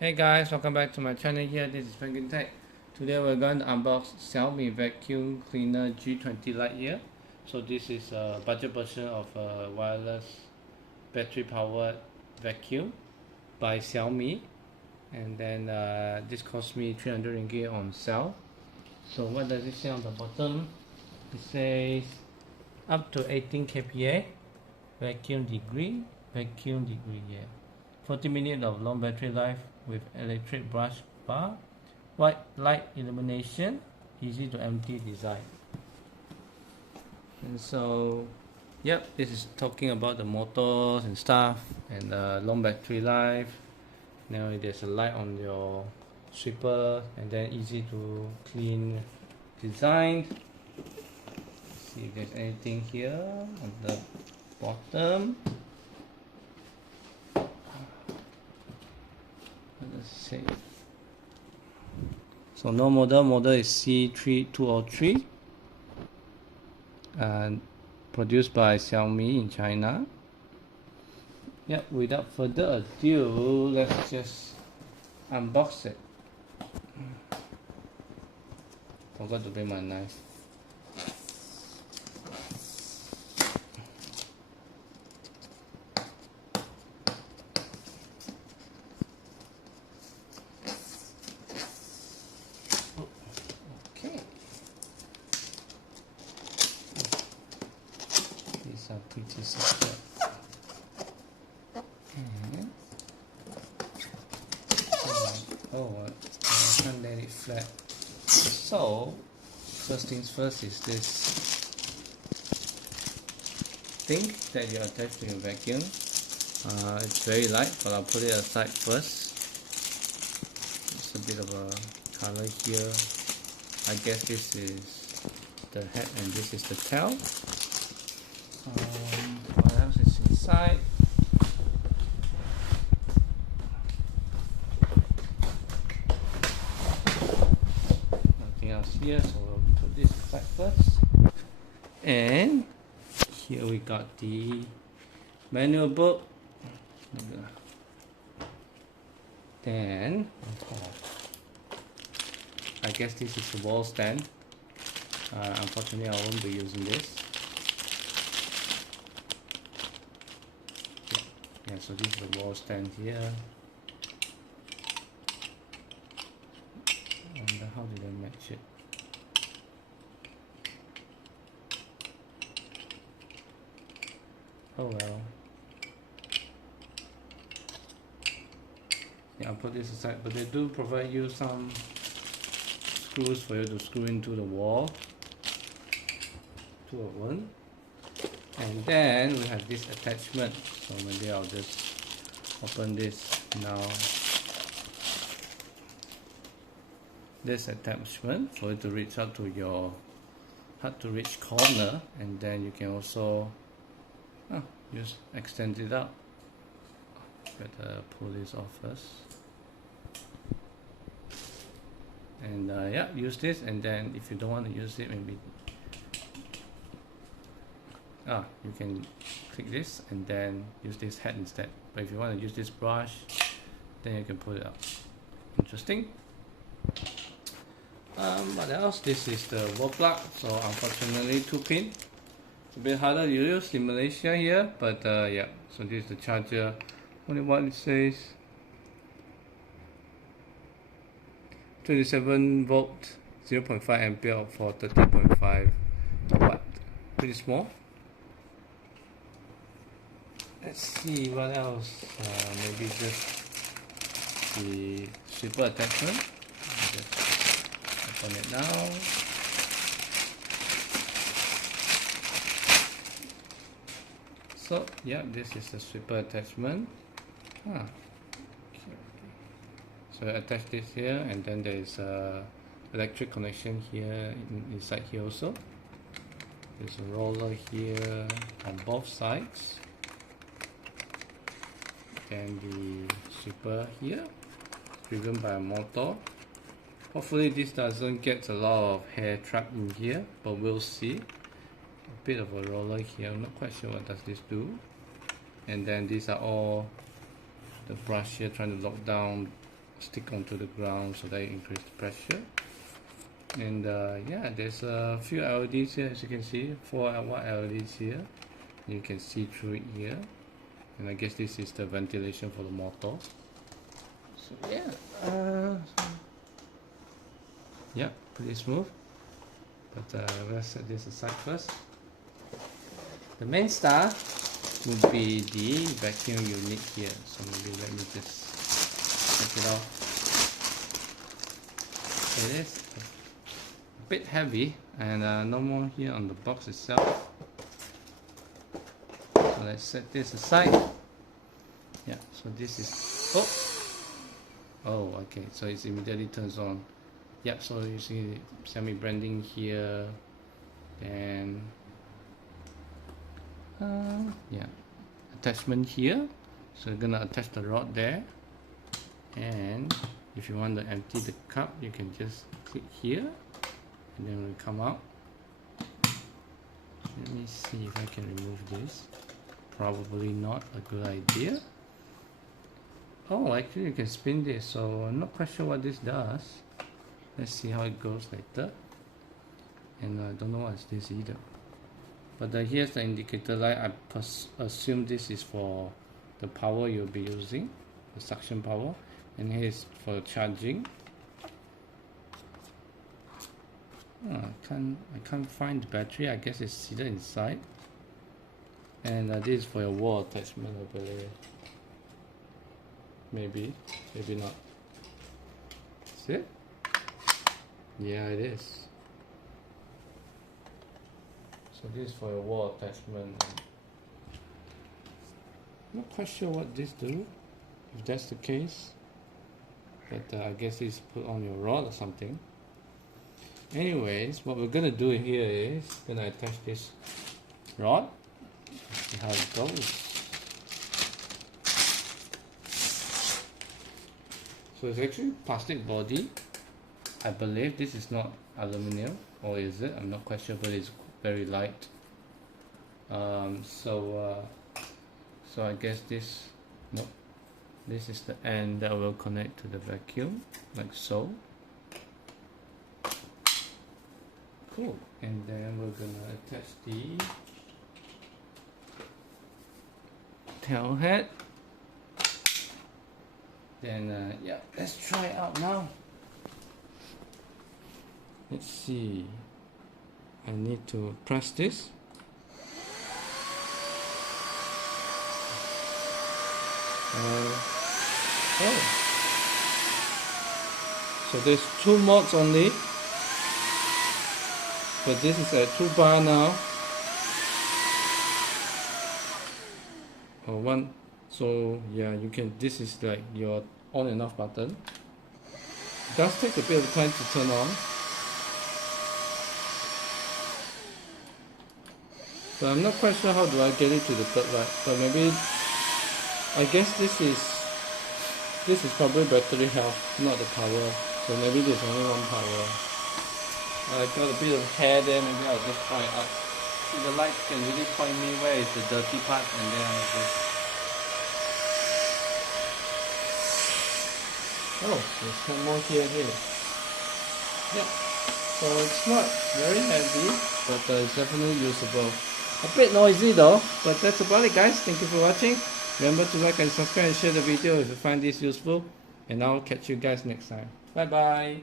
Hey guys, welcome back to my channel here. This is Franklin Tech. Today we're going to unbox Xiaomi vacuum cleaner G20 Lite here. So this is a budget version of a wireless battery powered vacuum by Xiaomi. And then this cost me 300 ringgit on sale. So what does it say on the bottom? It says up to 18 kPa, vacuum degree, yeah. 40 minutes of long battery life with electric brush bar, white light illumination, easy to empty design. And so, yep, this is talking about the motors and stuff and long battery life. Now there's a light on your sweeper and then easy to clean design. See if there's anything here on the bottom. Let's see. So no model is C3203 and produced by Xiaomi in China. Yep, without further ado, let's just unbox it. Forgot to bring my knife. These are pretty secure. I can't let it flat. So, first things first is this thing that you attach to your vacuum. It's very light, but I'll put it aside first. It's a bit of a color here. I guess this is the head and this is the tail. What else is inside? Nothing else here, so we'll put this aside first. And here we got the manual book. Then I guess this is a wall stand. Unfortunately, I won't be using this. Yeah, so this is the wall stand here. I wonder how did I match it? Oh well. Yeah, I'll put this aside, but they do provide you some screws for you to screw into the wall. 2 of 1. And then we have this attachment, so maybe I'll just open this now. This attachment for you to reach out to your hard to reach corner, and then you can also just extend it out. Better pull this off first. And yeah, use this, and then if you don't want to use it, maybe you can click this and then use this head instead. But if you want to use this brush, then you can pull it out. Interesting. What else? This is the wall plug. So unfortunately 2 pin. It's a bit harder to use in Malaysia here, but yeah. So this is the charger. Only what it says. 27 volt, 0.5 ampere for 30.5 watt. Pretty small. Let's see what else. Maybe just the sweeper attachment. Just open it now. So yeah, this is the sweeper attachment. So I attach this here, and then there is a electric connection here inside here also. There's a roller here on both sides. And the sweeper here, driven by a motor. Hopefully this doesn't get a lot of hair trapped in here, but we'll see. A bit of a roller here, I'm not quite sure what does this do. And then these are all the brush here trying to lock down stick onto the ground so that it increase the pressure. And yeah, there's a few LEDs here, as you can see, 4 white LEDs here. You can see through it here, and I guess this is the ventilation for the motor. So yeah, yeah, pretty smooth. But let's set this aside first. The main star would be the vacuum unit here. So maybe let me just check it out. It is a bit heavy, and no more here on the box itself. So let's set this aside. Yeah, so this is oh okay, so it immediately turns on. Yep, so you see Xiaomi branding here, and yeah, attachment here. So you're gonna attach the rod there, and if you want to empty the cup, you can just click here, and then it will come out. Let me see if I can remove this. Probably not a good idea. Oh, actually you can spin this, so I'm not quite sure what this does. Let's see how it goes later. And I don't know what's this either. But here's the indicator light. I assume this is for the power you'll be using, the suction power. And here's for charging. Oh, I can't find the battery. I guess it's seated inside. And this is for your wall attachment, I believe. Maybe not. Is it? Yeah, it is. So this is for your wall attachment. I'm not quite sure what this do, if that's the case. But I guess it's put on your rod or something. Anyways, what we're gonna do here is gonna attach this rod. See how it goes. So it's actually plastic body. I believe this is not aluminum, or is it? I'm not quite sure, but it's very light. So I guess this is the end that will connect to the vacuum, like so. Cool. And then we're gonna attach the tail head. Then yeah, let's try it out now. Let's see. I need to press this. Oh. So there's 2 modes only. But this is at 2 bar now. Or 1. So yeah, you can. This is like your on and off button. It does take a bit of time to turn on. But I'm not quite sure how do I get it to the 3rd light. But maybe I guess this is probably battery health, not the power. So maybe there's only 1 power. I got a bit of hair there. Maybe I'll just try it out. See, the light can really point me where is the dirty part, and then I'll just. Oh, there's some more here. Yeah. So it's not very heavy, but it's definitely usable. A bit noisy though, but that's about it, guys. Thank you for watching. Remember to like and subscribe and share the video if you find this useful. And I'll catch you guys next time. Bye bye.